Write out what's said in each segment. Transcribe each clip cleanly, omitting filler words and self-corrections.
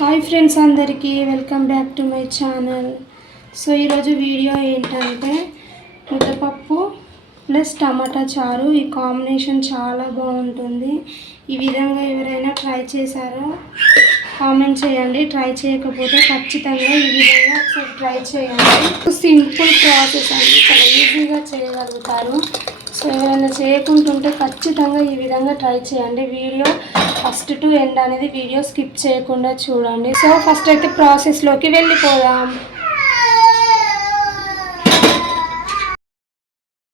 Hi friends, అందరికీ welcome back to my channel. So ఈరోజు video ఏంటంటే ముద్దపప్పు ప్లస్ టమాటా చారు. ఈ కాంబినేషన్ చాలా బాగుంటుంది. ఈ విధంగా ఎవరైనా ట్రై చేశారో కామెంట్ చేయండి. ట్రై చేయకపోతే ఖచ్చితంగా ఈ విధంగా ఒకసారి ట్రై చేయండి. సింపుల్ ప్రాసెస్ అండి, చాలా ఈజీగా చేయగలుగుతారు. సో ఎవరైనా చేయకుంటుంటే ఖచ్చితంగా ఈ విధంగా ట్రై చేయండి. వీడియో ఫస్ట్ టు ఎండ్ అనేది వీడియో స్కిప్ చేయకుండా చూడండి. సో ఫస్ట్ అయితే ప్రాసెస్లోకి వెళ్ళిపోదాం.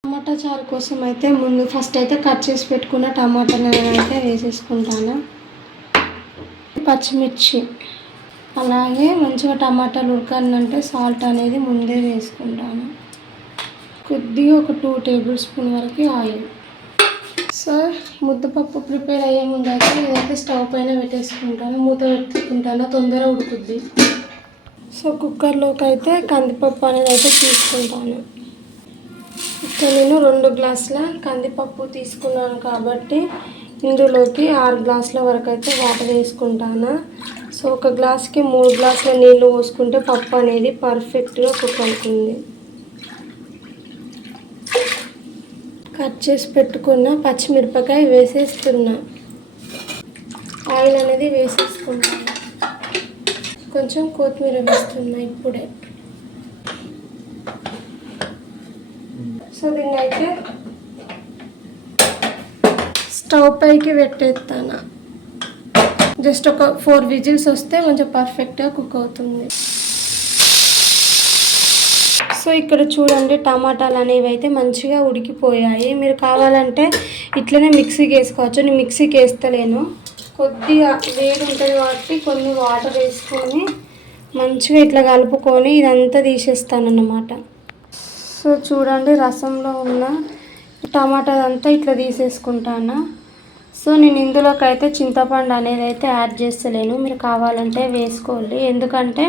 టమాటా చారు కోసం అయితే ఫస్ట్ అయితే కట్ చేసి పెట్టుకున్న టమాటాలను అయితే వేసేసుకుంటాను. పచ్చిమిర్చి, అలాగే మంచిగా టమాటాలు ఉడకాలంటే సాల్ట్ అనేది ముందే వేసుకుంటాను. కొద్దిగా ఒక 2 టేబుల్ స్పూన్ వరకు ఆయిల్. సో ముద్దపప్పు ప్రిపేర్ అయ్యే ముందు అయితే ఇదైతే స్టవ్ పైన పెట్టేసుకుంటాను. మూత పెట్టుకుంటాను, తొందరగా ఉడుకుద్ది. సో కుక్కర్లోకి అయితే కందిపప్పు అనేది అయితే తీసుకుంటాను. ఇక్కడ నేను 2 గ్లాసుల కందిపప్పు తీసుకున్నాను కాబట్టి ఇందులోకి 6 గ్లాసుల వరకు అయితే వాటర్ వేసుకుంటాను. సో ఒక గ్లాస్కి 3 గ్లాసుల నీళ్ళు పోసుకుంటే పప్పు అనేది పర్ఫెక్ట్గా కుక్ అవుతుంది. కట్ చేసి పెట్టుకున్న పచ్చిమిరపకాయ వేసేస్తున్నా. ఆయిల్ అనేది వేసేసుకుంటాను. కొంచెం కొత్తిమీర వేస్తున్నా ఇప్పుడే. సో దీన్ని అయితే స్టవ్ పైకి పెట్టేస్తాను. జస్ట్ ఒక 4 విజిల్స్ వస్తే కొంచెం పర్ఫెక్ట్గా కుక్ అవుతుంది. సో ఇక్కడ చూడండి, టమాటాలు అనేవి అయితే మంచిగా ఉడికిపోయాయి. మీరు కావాలంటే ఇట్లనే మిక్సీకి వేసుకోవచ్చు. నేను మిక్సీకి వేస్తలేను, కొద్దిగా వేడి ఉంటుంది కాబట్టి కొన్ని వాటర్ వేసుకొని మంచిగా ఇట్లా కలుపుకొని ఇదంతా తీసేస్తాను అన్నమాట. సో చూడండి, రసంలో ఉన్న టమాటా అంతా ఇట్లా తీసేసుకుంటాను. సో నేను ఇందులోకి అయితే చింతపండు అనేది అయితే యాడ్ చేస్తలేను. మీరు కావాలంటే వేసుకోండి, ఎందుకంటే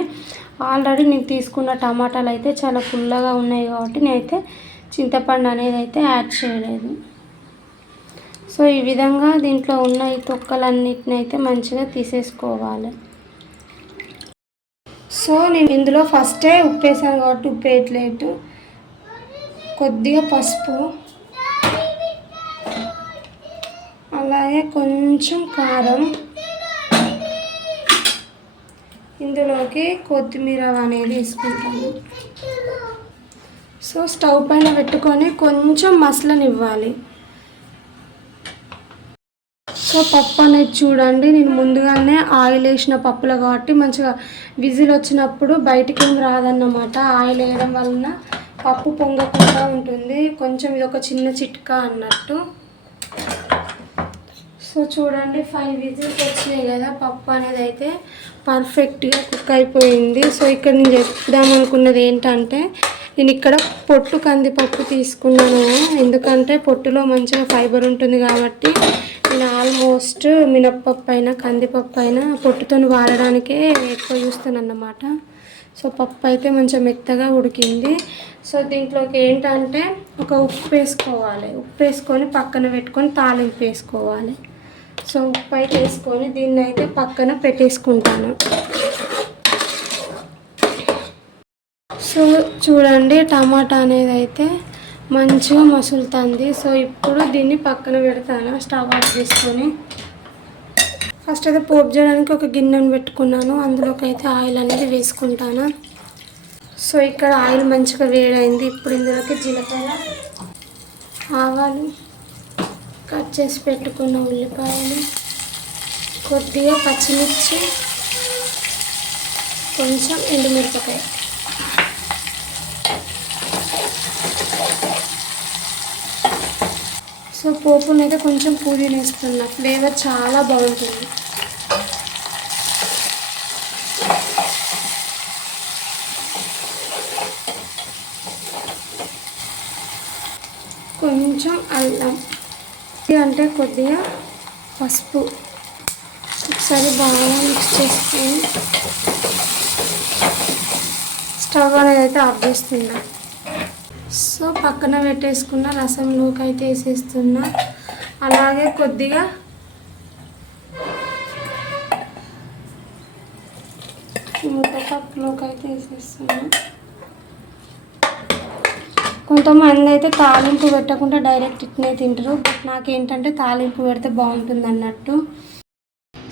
ఆల్రెడీ నేను తీసుకున్న టమాటాలు అయితే చాలా పుల్లగా ఉన్నాయి కాబట్టి నేనైతే చింతపండు అనేది అయితే యాడ్ చేయలేదు. సో ఈ విధంగా దీంట్లో ఉన్న ఈ తొక్కలన్నిటిని అయితే మంచిగా తీసేసుకోవాలి. సో నేను ఇందులో ఫస్టే ఉప్పు వేసాను కాబట్టి ఉప్పు వేయట్లేదు. కొద్దిగా పసుపు, అలాగే కొంచెం కారం, ఇందులోకి కొత్తిమీర అనేది వేసుకుంటాను. సో స్టవ్ పైన పెట్టుకొని కొంచెం మసలనివ్వాలి. సో పప్పు అనేది చూడండి, నేను ముందుగానే ఆయిల్ వేసిన పప్పులో కాబట్టి మంచిగా విజిల్ వచ్చినప్పుడు బయటికి రాదన్నమాట. ఆయిల్ వేయడం వలన పప్పు పొంగకుండా ఉంటుంది. కొంచెం ఇది ఒక చిన్న చిట్కా అన్నట్టు. సో చూడండి, 5 విజిల్స్ వచ్చినాయి కదా, పప్పు అనేది అయితే పర్ఫెక్ట్గా కుక్ అయిపోయింది. సో ఇక్కడ నేను చెప్దామనుకున్నది ఏంటంటే, నేను ఇక్కడ పొట్టు కందిపప్పు తీసుకున్నాను. ఎందుకంటే పొట్టులో మంచిగా ఫైబర్ ఉంటుంది కాబట్టి నేను ఆల్మోస్ట్ మినప్పప్పు అయినా కందిపప్పు అయినా పొట్టుతో వాడడానికే ఎక్కువ చూస్తాను అన్నమాట. సో పప్పు అయితే మంచిగా మెత్తగా ఉడికింది. సో దీంట్లోకి ఏంటంటే ఒక ఉప్పు వేసుకోవాలి. ఉప్పు వేసుకొని పక్కన పెట్టుకొని తాలింపు వేసుకోవాలి. సో ఉప్పు అయితే వేసుకొని దీన్ని అయితే పక్కన పెట్టేసుకుంటాను. సో చూడండి, టమాటా అనేది అయితే మంచిగా మసులుతుంది. సో ఇప్పుడు దీన్ని పక్కన పెడతాను. స్టవ్ ఆఫ్ చేసుకొని ఫస్ట్ అయితే పోపు చేయడానికి ఒక గిన్నెను పెట్టుకున్నాను. అందులోకి అయితే ఆయిల్ అనేది వేసుకుంటాను. సో ఇక్కడ ఆయిల్ మంచిగా వేడైంది. ఇప్పుడు ఇందులోకి జీలకర్ర, ఆవాలు, కట్ చేసి పెట్టుకున్న ఉల్లిపాయలు, కొద్దిగా పచ్చిమిర్చి, కొంచెం ఎండుమిరపకాయ. సో పోపుని అయితే కొంచెం పుదీనా వేస్తున్నా. ఫ్లేవర్ చాలా బాగుంటుంది. కొంచెం అల్లం, అంటే కొద్దిగా పసుపు. ఒకసారి బాగా మిక్స్ చేసుకొని స్టవ్ అనేది అయితే ఆఫ్ చేస్తున్నా. సో పక్కన పెట్టేసుకున్న రసంలోకి అయితే వేసేస్తున్నా. అలాగే కొద్దిగా ముద్దపప్పులోకి అయితే వేసేస్తున్నాను. కొంతమంది అయితే తాలింపు పెట్టకుండా డైరెక్ట్ ఇట్నే తింటారు. బట్ నాకేంటంటే తాలింపు పెడితే బాగుంటుంది అన్నట్టు.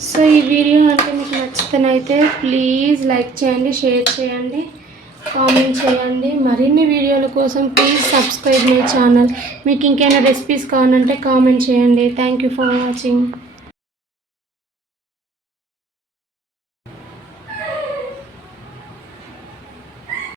సో ఈ వీడియో అంటే మీకు నచ్చితేనైతే ప్లీజ్ లైక్ చేయండి, షేర్ చేయండి, కామెంట్ చేయండి. మరిన్ని వీడియోల కోసం ప్లీజ్ సబ్స్క్రైబ్ మై ఛానల్. మీకు ఇంకేమైనా రెసిపీస్ కావాలంటే కామెంట్ చేయండి. Thank you for watching.